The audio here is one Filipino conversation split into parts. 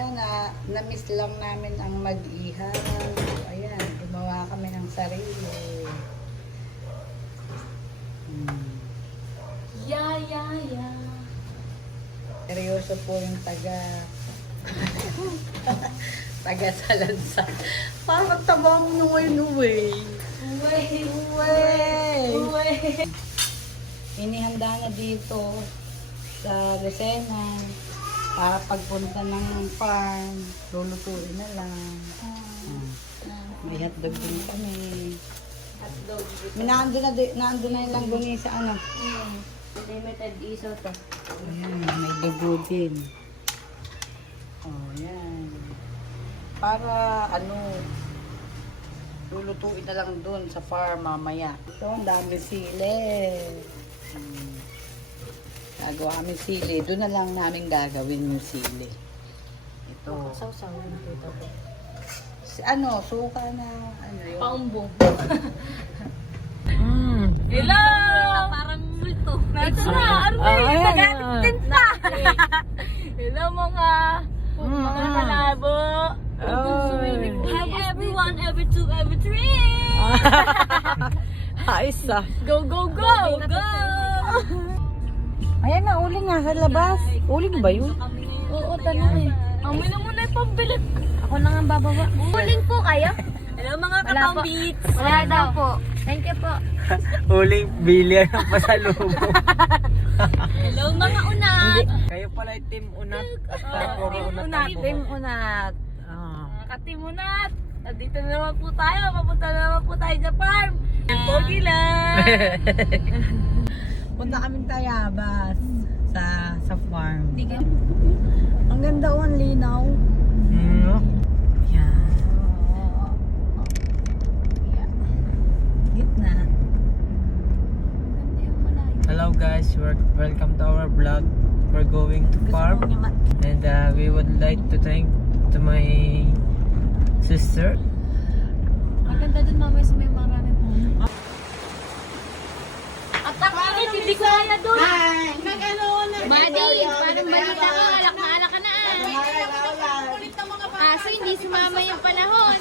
Ayan, na-miss lang namin ang mag-ihaw. Ayan, gumawa kami ng sarili. Yeah. Seryoso po yung taga-salansa. Parang taba mo nung uwi. Inihanda na dito sa Lucena para pagpunta ng farm, lulutuin na lang. May hotdog din kami. Hotdog. Naando na yung langguni sa ano. Limited iso to. Ayan, may dugo din. Oh, yan. Para lulutuin na lang dun sa farm mamaya. Ito, ang dami sili. Nagawa kami sili. Doon na lang namin gagawin yung sili. Ito. Sausaw yung dito. Suka na, yun. Paumbong. Hello! Parang multo. Natural! Nagatin pa! Hello mga kalabo! Hi everyone, every two, every three! Ayos ah. Go! Ayan na, uli nga sa labas. Uli ba yun? Oo, tanong eh. Amoy na muna yung pambilit. Ako na nga babawa. Huling po kayo? Hello mga kapambits! Wala daw po. Thank you po. Huling billion ng pasalubong. Hello mga unat! Kayo pala yung team unat. At puro unat. Team unat. Ka-team unat! Nandito na naman po tayo. Papunta na naman po tayo sa farm. Pogi lang! Punta kaming Tayabas sa farm. Ang ganda o, ang linaw. Yan. Gitna. Hello guys, welcome to our vlog. We're going to farm and we would like to thank to my sister. Maganda dun mamaya sa may marami po. At ang init, hindi ko kaya dun. Buddy, parang balita ko, alak na alak ka na. Kaso hindi sumama yung panahon.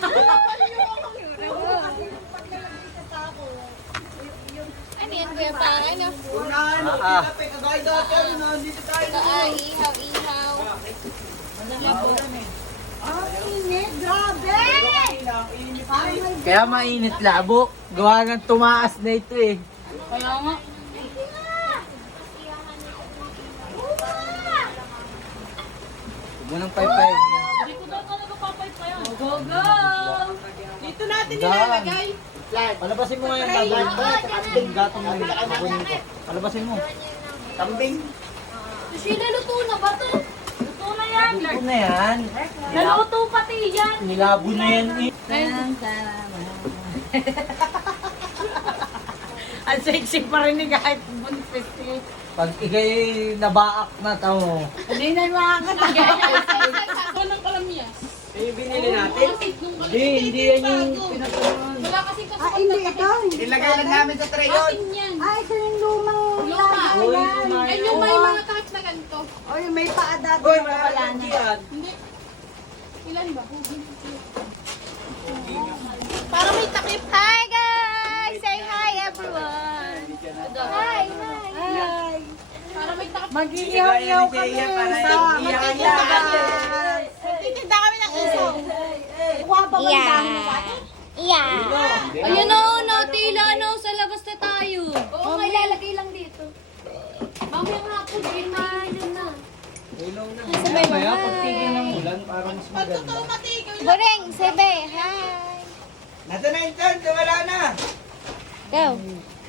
Ano yan kuya pa? Ano? Ihaw. Ang init, grabe! Kaya mainit labo. Gawa ng tumaas na ito eh. Kaya nga. Huwag mo nang paypay. Hindi ko daw talaga papaypayan. Go! Dito natin nilalagay. Palabasin mo nga yung kambing. Gatong mo yung kakunin ko. Palabasin mo. Kambing. Sheila, luto na ba to? Luto na yan. Ito na yan. Naluto pati yan. Nilabo na yan eh. Ang sexy pa rin ni kahit buntis eh. Pag ikay nabaak na tao. Hindi na makakatagal. Ako ng kalamyas. Eh, binili natin? Hindi yan yung pinatunan. Wala kasi Hindi ito. Ilagay lang namin sa tray yun. yan. Ito yung lumang Luma. Uy, Ay, yung may mga takip na ganito. O yung may paadad. Uy, malalan yan. Hindi. Ilan ba? Para may takip. Hi guys! Say hi everyone! Hi! Para may takip. Mag-iyaw-iyaw kami sa iyaw-iyaw. Titinda kami ng iso. Kuha ba ba yung dami ng water? Ayun na, tila sa labas na tayo. Oo, may lalagay lang dito. Mamayang hapon, yun na. Ilaw na. Sabay mo, Kaya hi. pagtigil ng ulan, parang mas maganda. Boreng, sebe, hi. Nasa na yung turn, wala na. Go.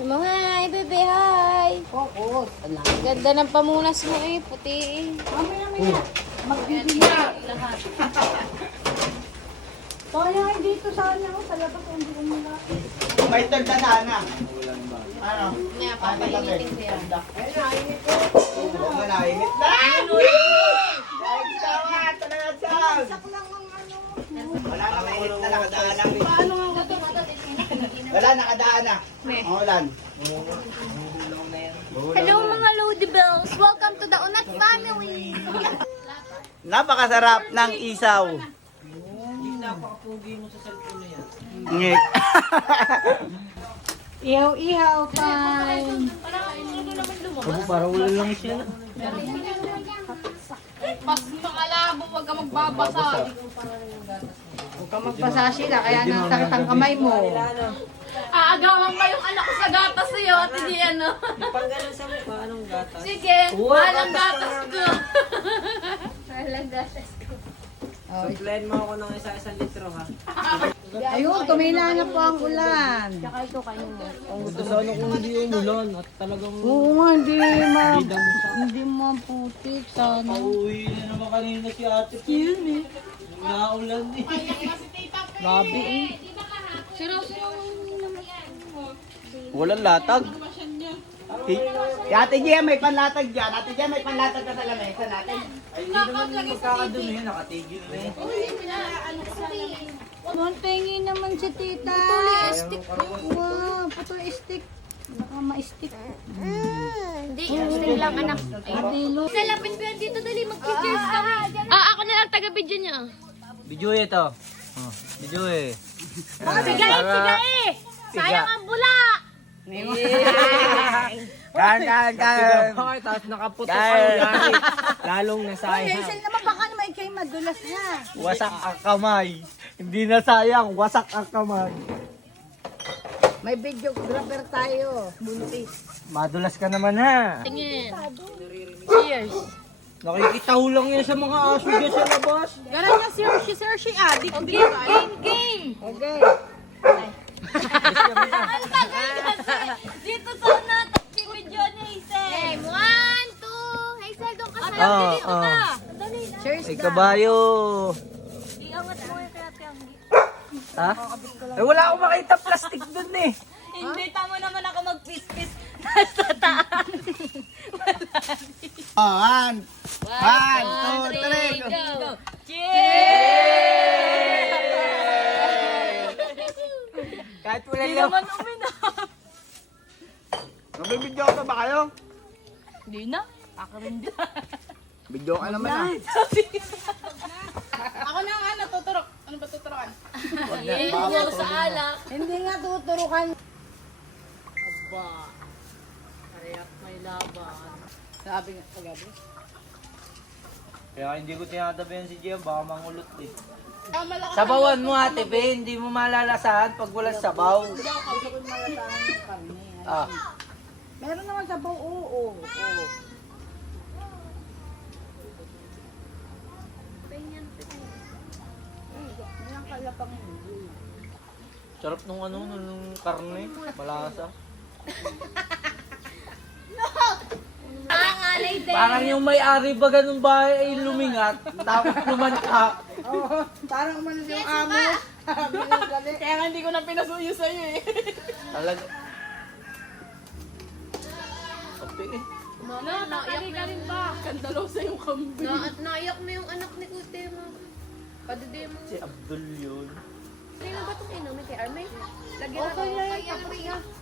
Mo, hi, bebe, hi. Oo. Ang ganda ng pamunas mo eh, puti eh. Mamaya. Magbibigyan. Kaya ay dito sana ako sa labas kung hindi ko muna. May turn na sana. Ano? Nga, papainitin ko yan. Ay, nainit ko. Oo, nainit na. Sak lang ang ano. Wala na, mainit na, nakadaan na. Paano nga ito? Wala, nakadaan na. Ulan. Hello mga Lodi Bells! Welcome to the Unat family! Napakasarap ng isaw. Napakapugi mo sa cellphone na yan. Ngit. Ihaw-ihaw, fine. Parang wala lang siya. Pas makalabo, wag ka magbabasa. Huwag ka magbasa sila, kaya nang sakit ang kamay mo. Aagawan pa yung anak ko sa gatas sa'yo at hindi ano. Pag gano'n sa mukha, anong gatas? Sige, walang gatas ko. Walang gatas ko. Oh, Supplyan mo ako ng isa-isang litro ha. ayun, tumila na po ang ulan. Tsaka ito kayo mo. Gusto sana kung hindi umulan at talagang Oo nga, hindi maputik sana. pauwi na naman kanina si ate. Yun eh. Naulan eh. Grabe eh. Walang latag. Si Ate Gia, may panlatag dyan. Ate Gia, may panlatag ka sa lamesa natin. Ay, hindi naman yung magkakadumi. Nakatigil na eh. Montengi naman si tita. Putuli stick. Wow, putol stick. Baka ma-stick. Hindi, stick lang anak. Sa lapit ko yan dito, dali mag-cheers kami. Ako na lang taga-video niya. Video ito. Oh, video eh. Sigay! Sayang ang bula! Kan. Tapos nakaputok Kaya- ang lalong nasayang. Hazel naman baka naman ikay madulas na. Wasak ang kamay. Hindi na sayang, wasak ang kamay. May videographer tayo. Buntis. Madulas ka naman ha. Tingin. Cheers. Nakikita ko lang yan sa mga aso dyan sa labas. Ganon niya si Adik. Game! Okay. Dito sa natak si video ni Hazel. Hey, 1, 2. Hazel, doon ka sa Oo, lapit. oo. Dali. Cheers Ay, na. kabayo. Iangat mo yung kaya Pianggi. Ha? Eh, wala akong makita plastic dun eh. Hindi, tama naman ako mag-pis-pis. Nasa taas. Oh, one, two, three, go. Go. Cheers! Kahit wala Hindi yung... naman uminom. Nabibidyo ka ba kayo? Hindi na. Ako rin din. Bidyo ka naman ah. Ako na ang ano, tuturok. Ano ba tuturokan? Wag na, Yes, baka sa matuloy. alak. Hindi nga tuturukan. Aba. Kaya may laban. Sabi nga, kagabi. Kaya hindi ko tinatabihan si Gia, baka mangulot eh. Malakas. Sabawan mo ate be, hindi mo malalasahan pag walang sabaw. Ah, Meron naman sabaw, oo. Walang kalapang hindi. Sarap nung ano, nung karne, malasa. Ang alay din. parang yung may-ari ba ganun bahay ay lumingat, tapos lumantak. Oo, parang umalis yung amo. Binugali. Kaya nga hindi ko na pinasuyo sa'yo eh. Talaga. Kape eh. Naiyak na rin ba? Kandalo sa yung kambing. Naiyak na yung anak ni Kute mo. Padide mo. Si Abdul yun. Kailan ba itong inom? Kay Armay? Lagyan Okay na yan, kay Armay.